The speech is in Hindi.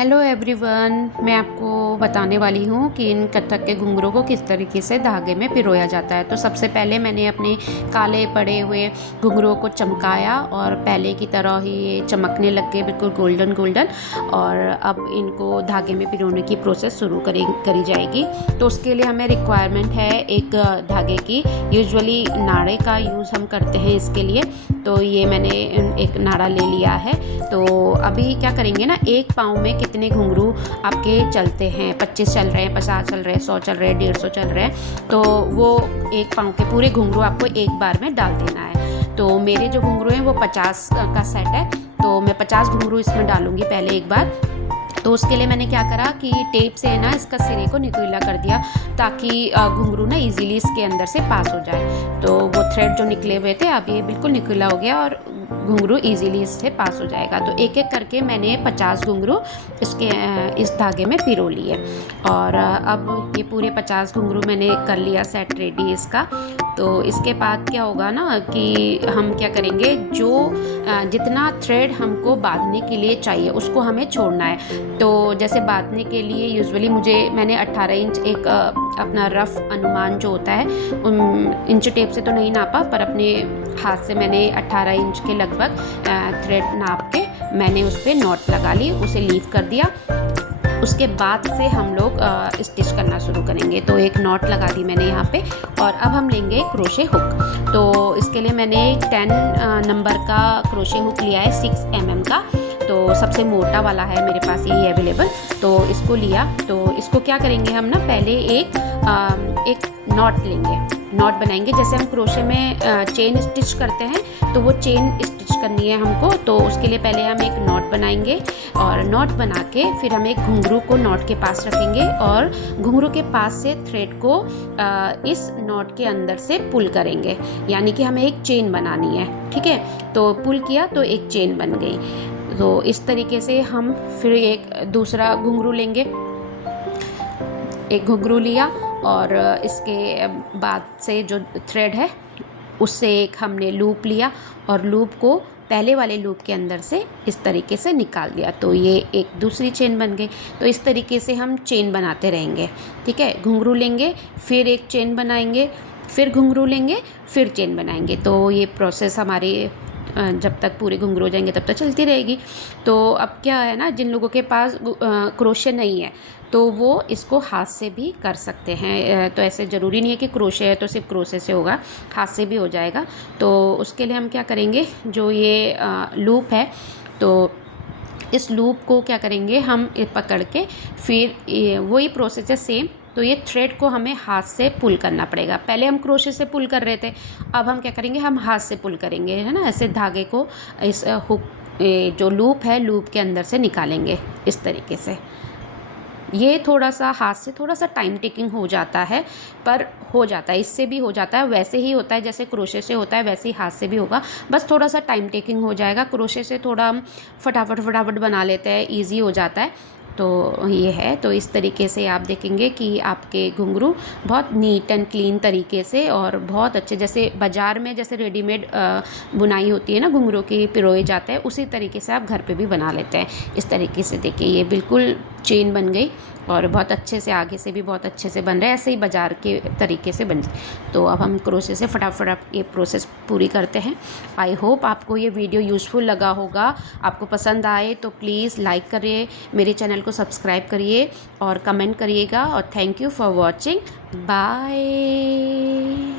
हेलो एवरीवन, मैं आपको बताने वाली हूँ कि इन कथक के घुंघरों को किस तरीके से धागे में पिरोया जाता है। तो सबसे पहले मैंने अपने काले पड़े हुए घुंघरों को चमकाया और पहले की तरह ही ये चमकने लग गए, बिल्कुल गोल्डन गोल्डन। और अब इनको धागे में पिरोने की प्रोसेस शुरू करी जाएगी। तो उसके लिए हमें रिक्वायरमेंट है एक धागे की। यूजुअली नाड़े का यूज़ हम करते हैं इसके लिए। तो ये मैंने एक नाड़ा ले लिया है। तो अभी क्या करेंगे ना, एक पाँव में कितने घुंघरू आपके चलते हैं, 25 चल रहे हैं, 50 चल रहे हैं, 100 चल रहे हैं, 150 चल रहे हैं, तो वो एक पाँव के पूरे घुंघरू आपको एक बार में डाल देना है। तो मेरे जो घुंघरू हैं वो 50 का सेट है, तो मैं 50 घुंघरू इसमें डालूंगी पहले एक बार। तो उसके लिए मैंने क्या करा कि टेप से है ना इसका सिरे को नुकीला कर दिया, ताकि घुंघरू ना इजीली इसके अंदर से पास हो जाए। तो वो थ्रेड जो निकले हुए थे अब ये बिल्कुल नुकीला हो गया और घुंघरू इजीली इससे पास हो जाएगा। तो एक एक करके मैंने 50 घुंघरू इस धागे में पिरो लिए। और अब ये पूरे 50 घुंघरू मैंने कर लिया सेट रेडी इसका। तो इसके बाद क्या होगा ना कि हम क्या करेंगे, जो जितना थ्रेड हमको बांधने के लिए चाहिए उसको हमें छोड़ना है। तो जैसे बांधने के लिए यूजुअली मैंने 18 इंच एक अपना रफ़ अनुमान जो होता है, इंच टेप से तो नहीं नापा, पर अपने हाथ से मैंने 18 इंच के लगभग थ्रेड नाप के मैंने उस पर नॉट लगा ली, उसे लीव कर दिया। उसके बाद से हम लोग स्टिच करना शुरू करेंगे। तो एक नॉट लगा दी मैंने यहाँ पे, और अब हम लेंगे क्रोशे हुक। तो इसके लिए मैंने 10 नंबर का क्रोशे हुक लिया है, 6 mm का। तो सबसे मोटा वाला है मेरे पास यही अवेलेबल। तो इसको लिया। तो इसको क्या करेंगे हम ना, पहले एक नॉट लेंगे, नॉट बनाएंगे। जैसे हम क्रोशे में चेन स्टिच करते हैं तो वो चेन स्टिच करनी है हमको। तो उसके लिए पहले हम एक नॉट बनाएंगे, और नॉट बना के फिर हम एक घुंघरू को नॉट के पास रखेंगे और घुंघरू के पास से थ्रेड को इस नॉट के अंदर से पुल करेंगे, यानी कि हमें एक चेन बनानी है। ठीक है, तो पुल किया तो एक चेन बन गई। तो इस तरीके से हम फिर एक दूसरा घुंघरू लेंगे, एक घुंघरू लिया और इसके बाद से जो थ्रेड है उससे एक हमने लूप लिया और लूप को पहले वाले लूप के अंदर से इस तरीके से निकाल दिया। तो ये एक दूसरी चेन बन गई। तो इस तरीके से हम चेन बनाते रहेंगे। ठीक है, घुंघरू लेंगे, फिर एक चेन बनाएंगे, फिर घुंघरू लेंगे, फिर चेन बनाएंगे। तो ये प्रोसेस हमारी जब तक पूरे घुंघरू हो जाएंगे तब तक चलती रहेगी। तो अब क्या है ना, जिन लोगों के पास क्रोशे नहीं है तो वो इसको हाथ से भी कर सकते हैं। तो ऐसे ज़रूरी नहीं है कि क्रोशे है तो सिर्फ क्रोशे से होगा, हाथ से भी हो जाएगा। तो उसके लिए हम क्या करेंगे, जो ये लूप है, तो इस लूप को क्या करेंगे हम पकड़ के, फिर वही प्रोसेस है सेम। तो ये थ्रेड को हमें हाथ से पुल करना पड़ेगा। पहले हम क्रोशे से पुल कर रहे थे, अब हम क्या करेंगे, हम हाथ से पुल करेंगे, है ना। ऐसे धागे को इस हुक जो लूप है, लूप के अंदर से निकालेंगे इस तरीके से। ये थोड़ा सा हाथ से थोड़ा सा टाइम टेकिंग हो जाता है, पर हो जाता है, इससे भी हो जाता है। वैसे ही होता है जैसे क्रोशे से होता है, वैसे ही हाथ से भी होगा, बस थोड़ा सा टाइम टेकिंग हो जाएगा। क्रोशे से थोड़ा हम फटाफट फटाफट बना लेते हैं, इजी हो जाता है। तो ये है। तो इस तरीके से आप देखेंगे कि आपके घुंघरू बहुत नीट एंड क्लीन तरीके से और बहुत अच्छे, जैसे बाज़ार में जैसे रेडीमेड बुनाई होती है ना, घुंघरू की पिरोए जाते हैं, उसी तरीके से आप घर पे भी बना लेते हैं। इस तरीके से देखिए ये बिल्कुल चेन बन गई और बहुत अच्छे से, आगे से भी बहुत अच्छे से बन रहे हैं, ऐसे ही बाज़ार के तरीके से बन। तो अब हम क्रोशे से फटाफट ये प्रोसेस पूरी करते हैं। आई होप आपको ये वीडियो यूज़फुल लगा होगा। आपको पसंद आए तो प्लीज़ लाइक करिए, मेरे चैनल को सब्सक्राइब करिए और कमेंट करिएगा। और thank you for watching. Bye.